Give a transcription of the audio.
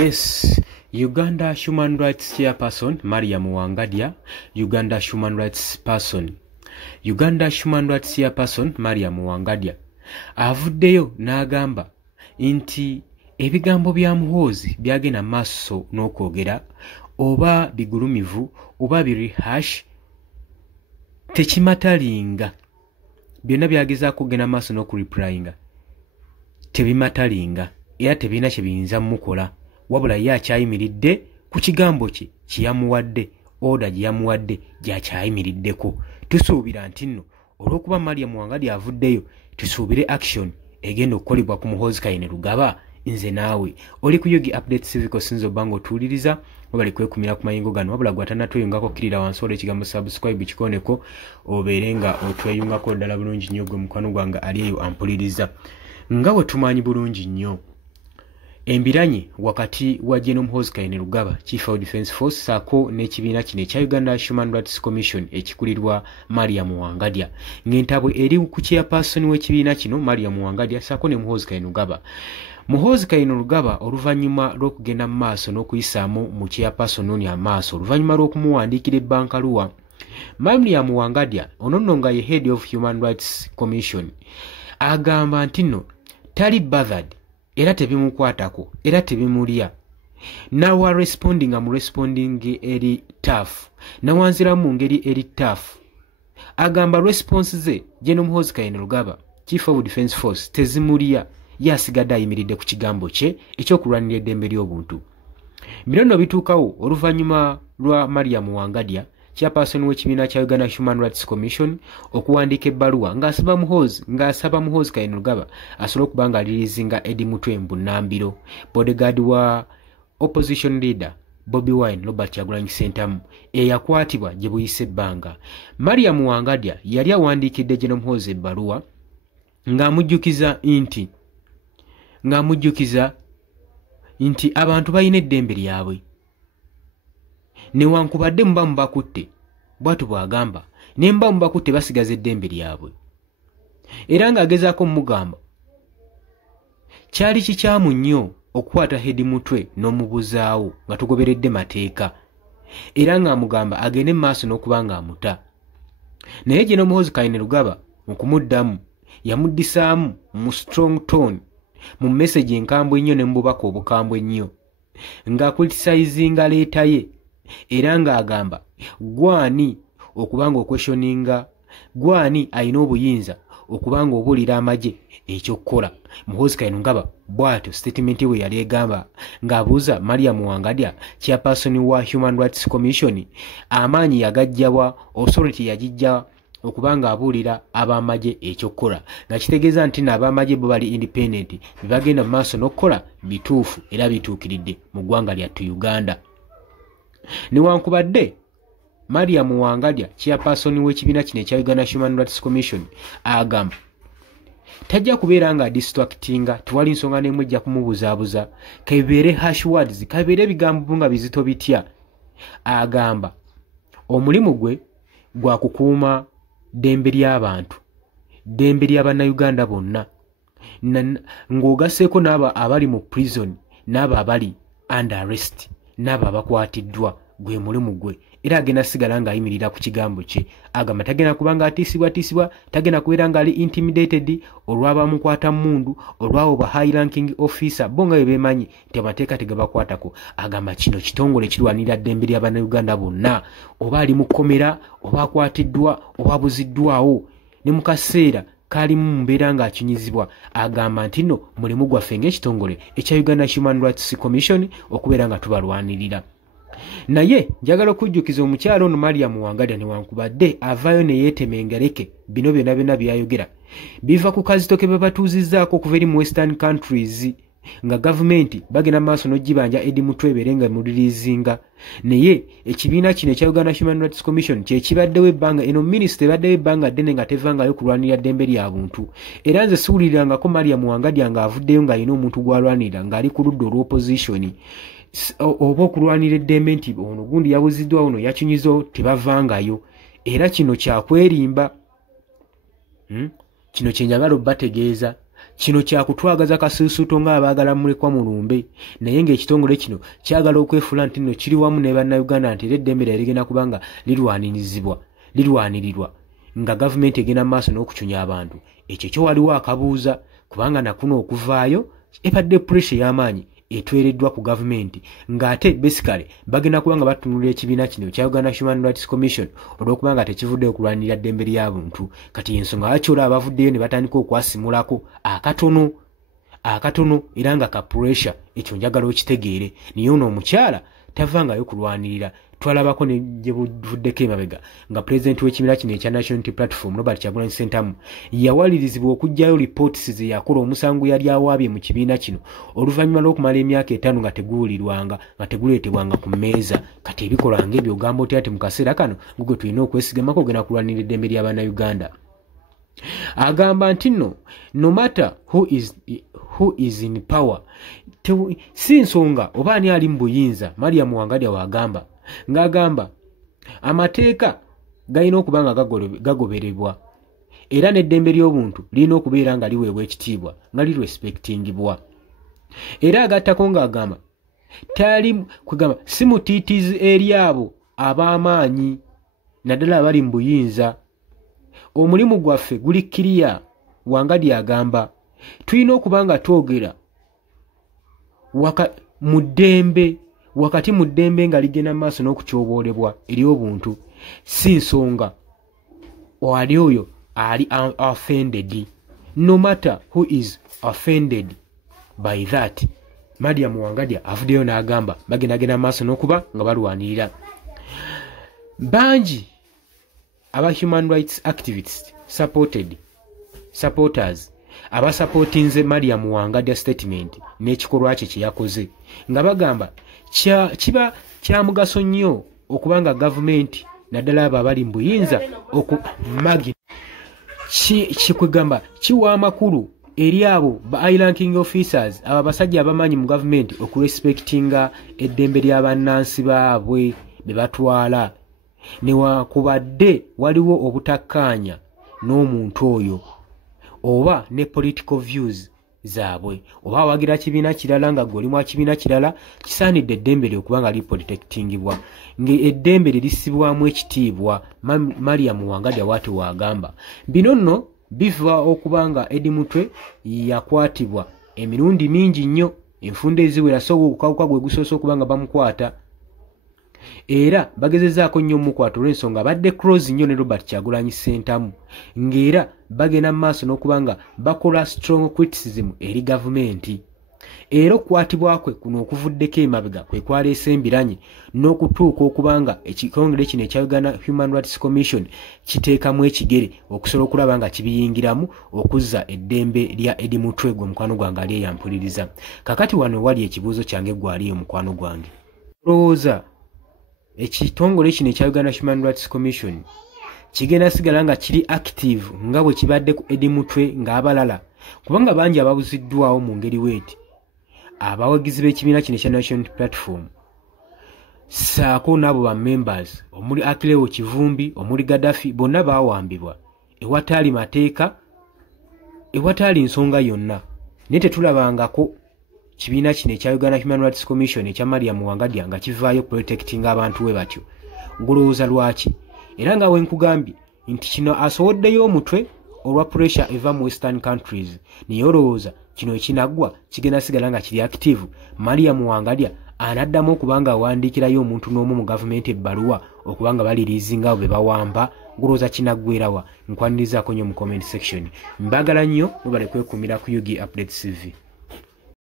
Yes, Uganda Human Rights Chairperson Mariam Wangadya, Uganda Human Rights Person. Uganda Human Rights Chairperson Mariam Wangadya avuddeyo n'agamba nti ebigambo bya Muhoozi byagenda maaso n'okwogera oba bigulumivu oba birihash tekimatalinga byonna byagezaako kugenda maaso n'okureplyinga tebimatalinga era tebirina kye biyinza mukola wabula ye akyayimiridde ku kigambo kye kyeyamuwadde oda gye yamuwadde gy'akyayimiriddeko. Tusuubira nti nno olw'okuba Mariam Wangadya avuddeyo tusuubire action egenda okukolebwa ku Muhoozi Kainerugaba. Nze naawe oli ku Yogi Update Civic sinzo bango tuuliriza wabali kwekumira ku mayingo gano wabula gwatanatweyungako kirira wansi olwo ekigambo subscribe kikoneko obeerenga otweyungako ddala bulungi nnyo gwe mukwano gwange ali eyo ampuliriza. Nga bwe tumanyi bulungi nnyo embiranye wakati wa General Muhoozi Kainerugaba Chief of Defence Force saako n'ekibiina kino ekya Uganda Human Rights Commission ekikulirwa Mariam Wangadya ng'entabwe eri ku chairperson w'ekibiina kino Mariam Wangadya saako ne Muhoozi Kainerugaba. Muhoozi Kainerugaba oluvannyuma lw'okugenda mu maaso n'okuyisaamu mu chairperson oni amaaso oluvannyuma lw'okumuwandiikira ebbankaluwa Mariam Wangadya ono nno nga ye Head of Human Rights Commission agamba nti nno tali bothered era tebimukwatako era tebimulya nawa responding mu responding eri tough nawanzira mu ngeri eri tough agamba response ze General Muhoozi Kainerugaba Chief of Defence Force tezimulya yasigadde ayimiridde ku kigambo kye ekyokulwanira eddembe ly'obuntu. Bino nno bituukawo oluvannyuma lwa Mariam Wangadya chairperson w'ekibiina kya Uganda Human Rights Commission okuwandiika ebbaluwa ng'asaba Muhoozi Kainerugaba asobole okuba ng'alirizinga Eddie Mutwembu Nambiro bodyguard wa opposition leader Bobi Wine Robert Kyagulanyi Ssentamu eyakwatibwa gye buyise ebbanga. Mariam Wangadya yali awandiikidde General Muhoozi ebbaluwa ng'amujjukiza nti abantu balina eddembe lyabwe newankubadde muba mubakutte bwatu bw'agamba ne mba mubakutte basigaza eddembe lyabwe era ng'agezaako mugamba kyali kikyamu nnyo okukwata Hedi Mutwe n'omubuzaawo nga tugoberedde mateeka era ng'amugamba agende mu maaso n'okuba ng'amuta. Naye General Muhoozi Kainerugaba mu kumuddamu yamuddisaamu mu strong tone mu message enkambwe ennyo ne mu bubaka obukambwe ennyo ng'akulitisayizinga leeta ye era ng'agamba gwani okubanga okweshoninga gwani alina obuyinza okubanga obuulira amagye ekyokukola. Muhoozi Kainerugaba bw'atyo statement we yali egamba ng'abuuza Mariam Wangadya chairperson wa Human Rights Commission amaanyi yagajjawa authority yagijja okubanga abuulira ab'amagye ekyokukola nga kitegeeza nti n'ab'amagye bo bali independent bibagenda mu maaso n'okukola bituufu era bituukiridde mu ggwanga lyattu Uganda. Newankubadde Mariam Wangadya chairperson w'ekibiina kino ekya Uganda Human Rights Commission agamba tajja kubeera nga distractinga tewali nsonga n'emu ejja kumubuzaabuza kabibeere hash words kabibeere ebigambo nga bizito bitya. Agamba omulimu gwe gwa kukuuma ddembe ly'abantu ddembe ly'Abannayuganda bonna ng'ogasseeko n'abo abali mu prison n'abo abali under arrest n'abo abakwatiddwa gwe mulimu gwe era agenda sigala ng'ayimirira ku kigambo kye. Agamba tagenda kuba ng'atiisibwa tagenda kubeera ng'ali intimidated olw'abamukwata mundu olw'abo ba high ranking officer bo nga bwe beemanyi nti amateeka tegabakwatako. Agamba kino kitongole kirwanira ddembe ly'Abannayuganda bonna oba ali mu kkomera oba akwatiddwa oba abuziddwawo ne mu kaseera kalimu mu mbeera ng'akinyizibwa. Agamba nti nno mulimu gwaffe ng'ekitongole ekya Uganda Human Rights Commission okubeera nga tubalwanirira. Naye njagala okujjukiza omukyalo ono Mariam Wangadya newankubadde avaayo ne yeetema engereke bino byonna byonna byayogera biva ku kazitoke bwe batuuzizzaako okuva eri mu western countries nga gavumenti bagenda maaso n'ogibanja Eddie Mutwe ebeere nga mulirizinga. Naye ekibiina kino ekya Uganda Human Rights Commission kyekibaddewo ebbanga eno minisita ebaddewo ebbanga ddene nga tevangayo kulwanirira ddembe lya buntu era nze siwulirirangako Mariam Wangadya ng'avuddeyo ng'alina omuntu gw'alwanirira ng'ali ku ludda olw'opposition oba okulwanira eddembe nti ono gundi yabuziddwa ono yakinyizo tebavangayo era kino kyakwerimba. Kino kyenjagala obbategeeza kino kyakutwagaza kasuusuuto ng'abaagala mulekwa mulumbe naye ng'ekitongole kino kyagala okwefuula nti nno kiri wamu ne bannayuganda nti era eddembe lya ligenda kubanga lirwanirirwa nga gavumenti egenda mu maaso n'okucunya abantu. Ekyo kyo waliwo akabuuza kubanga nakuno okuvaayo ebadde pressure y'amaanyi etwereddwa ku gavumenti ng'ate basically bagenda kubanga batunulira ekibiina kino kya Uganda Human Rights Commission olw'okubanga tekivudde okulwanirira ddembe ly'abuntu. Kati ensonga lwaki olaba abavuddeyo ne batandika okwasimulako akatono era nga ka pressure, ekyo njagala okitegeere. Naye ono omukyala tavangayo kulwanirira. Twalabako ne gye buvuddeko emabega nga pulezidenti w'ekibiina kino ekya National Unity Platform Robert Kyagulanyi Ssentamu yawalirizibwa okuggyayo lipootisi ze yakola omusango yali awaabye mu kibiina kino oluvannyuma lw'okumala emyaka 5 nga teguwulirwanga nga teguleetebwanga ku mmeeza. Kati ebikolwa ng'ebyo ogamba otya ati mu kaseera kano gwe tulina okwesigamako ogenda kulwanira eddembe ly'Abannayuganda. Agamba nti nno no matter who is in power, si nsonga oba ani ali mu buyinza. Mariam Wangadya wagamba ng'agamba amateeka galina okuba nga gagobererwa era n'eddembe ly'obuntu lirina okubeera nga liweebwa ekitiibwa nga lirespectingibwa. Era agattako ng'agamba tali kugamba si mutiitiizi eri abo ab'amaanyi naddala abali mu buyinza. Omulimu gwaffe guli kiriya. Wangadya agamba tulina okuba nga twogera wakati mu ddembe nga ligenda mu maaso n'okutyoboolerwa eri obuntu, si nsonga wali oyo ali offended. No matter who is offended by that. Mariam Wangadya avuddeyo n'agamba bagendagenda mu maaso n'okuba nga balwanirira. Bangi aba human rights activists supporters abasupportinze Mariam Wangadya statement n'ekikolwa kye kye yakoze nga bagamba kiba kya mugaso nnyo okubanga gavumenti naddala abo abali mu buyinza okumagi kikugamba kiwa amakulu eri abo ba high ranking officers abo abasajja abamanyi mu gavumenti okurespectinga eddembe ly'abannansi baabwe be batwala newakubadde waliwo obutakkaanya n'omuntu oyo oba ne political views zaabwe oba wagira kibiina kirala nga gwe oli mwa kibiina kirala kisaanidde eddembe lye okuba nga liprotectingibwa ng'eddembe lye lisibwamu ekitiibwa. Mariam Wangadya bw'atyo wagamba. Bino nno biva okuba nga Eddie Mutwe yakwatibwa emirundi mingi nnyo enfunda eziwera so okukawuka gwe gusoose okuba nga bamukwata era bagezezaako nnyo omukwata olw'ensonga badde close nnyo ne Robert Kyagulanyi Ssentamu ng'era bagenda mu maaso n'okuba nga bakola strong criticism eri gavumenti. Era okukwatibwa kwe kuno okuvuddeko emabega kwe kwaleese embiranye n'okutuuka okuba nga ekitongole kino ekya Uganda Human Rights Commission kiteekamu ekigere okusobola okulaba nga kibiyingiramu okuzza eddembe lya Eddie Mutwe gwe mukwano gwange ali eyampuliriza. Kakati wano wali ekibuuzo kyange gwaliyo mukwano gwange. Olowooza ekitongole kino ekya Uganda Human Rights Commission kigenda sigala nga kiri active nga bwe kibadde ku Eddie Mutwe ng'abalala kubanga bangi ababuziddwawo mu ngeri weeti abawagizi b'ekibiina kino ekya National Platform saako n'abo ba members omuli Akileo Kivumbi omuli Gaddafi bonna baawambibwa ewataali mateeka ewataali nsonga yonna. Naye tetulabangako kibiina kino ekya Uganda Human Rights Commission ekya Mariam Wangadya nga kivaayo protecting abantu we batyo. Ngulowooza lwaki? Era nga wenkugambye nti kino asoboddeyo omutwe olwa pressure eva mu western countries. Naye olowooza kino ekinaggwa kigenda sigala nga kiri active. Mariam Wangadya anaddamu okuba nga awandiikirayo omuntu n'omu mu gavumenti ebbaluwa okuba nga baliriizinga abo be bawamba. Ngulowooza kinaggwerawa? Nkwanirizaako nnyo mu comment section. Mbagala nnyo mubale kwekumira ku UG Updates TV.